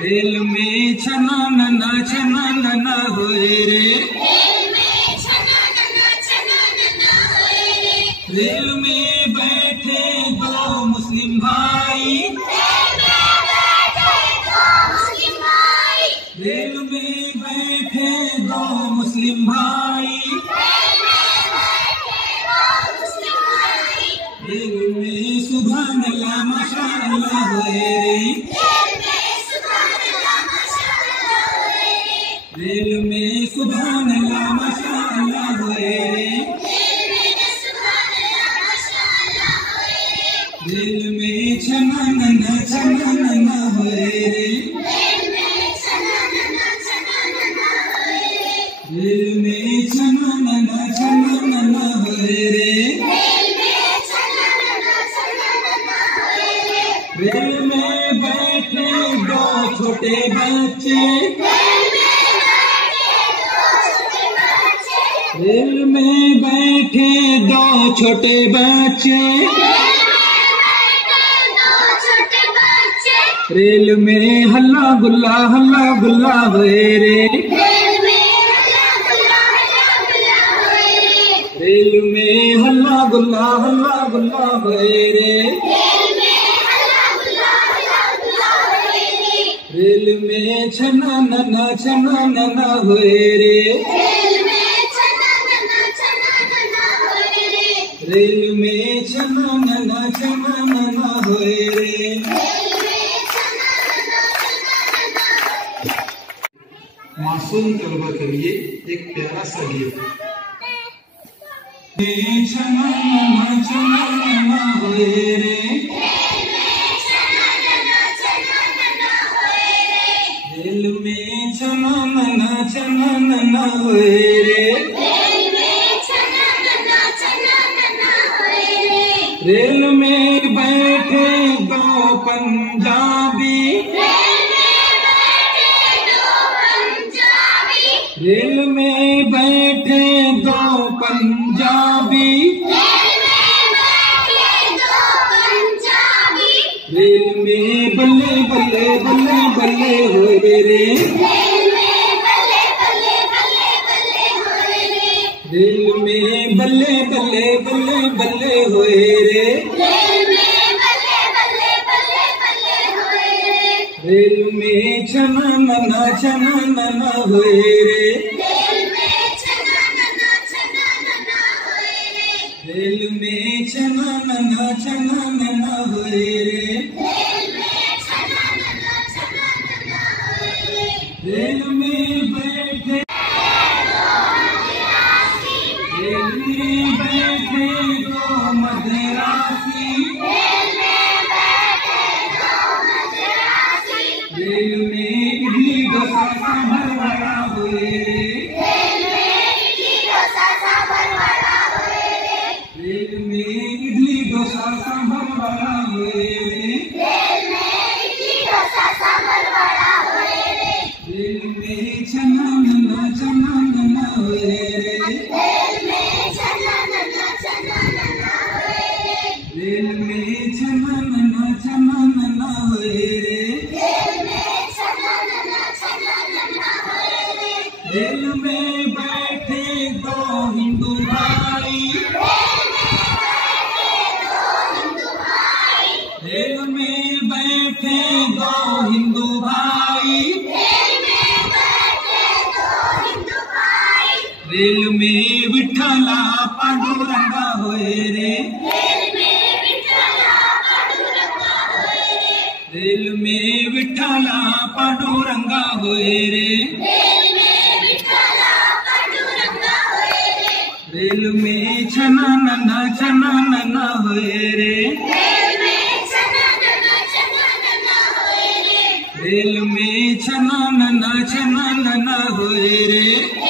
Rail में छना नना होए रे। रेल में बैठे दो मुस्लिम भाई। रेल में बैठे दो मुस्लिम भाई। रेल में सुभान अल्लाह माशाअल्लाह होए रे। रेल में सुभान अल्लाह माशाअल्लाह होए रे। रेल में छना नना होए रे। रेल में छना नना होए रे। रेल में बैठे दो छोटे बच्चे। रेल में बैठे दो छोटे बच्चे। रेल में हल्ला गुल्ला होए रे। रेल में हल्ला गुल्ला होए रे। रेल में छना नना होए रे। रेल में छना नना होए रे। मासूम तलबा के लिए एक प्यारा सा गीत। छना नना होए रे। रेल में छना नना होए रे। रेल में बैठे दो पंजाबी। रेल में बैठे दो पंजाबी। रेल में बल्ले होए रे। रेल में बल्ले होए रे। रेल में छना नना होए रे। रेल में छना नना होए रे। रेल में बैठे दो मदरासी। रेल में इडली डोसा सांभर वड़ा होए रे। रेल में इडली डोसा सांभर वड़ा होए रे। रेल में छना नना होए रे। रेल में छना नना होए रे। रेल में बैठे दो हिंदू भाई। रेल में बैठे दो हिंदू भाई। रेल में विठ्ठला पांडुरंगा होए रे। रेल में विठ्ठला पांडुरंगा होए रे। रेल में छना नना होए रे। रेल में छना नना होए रे।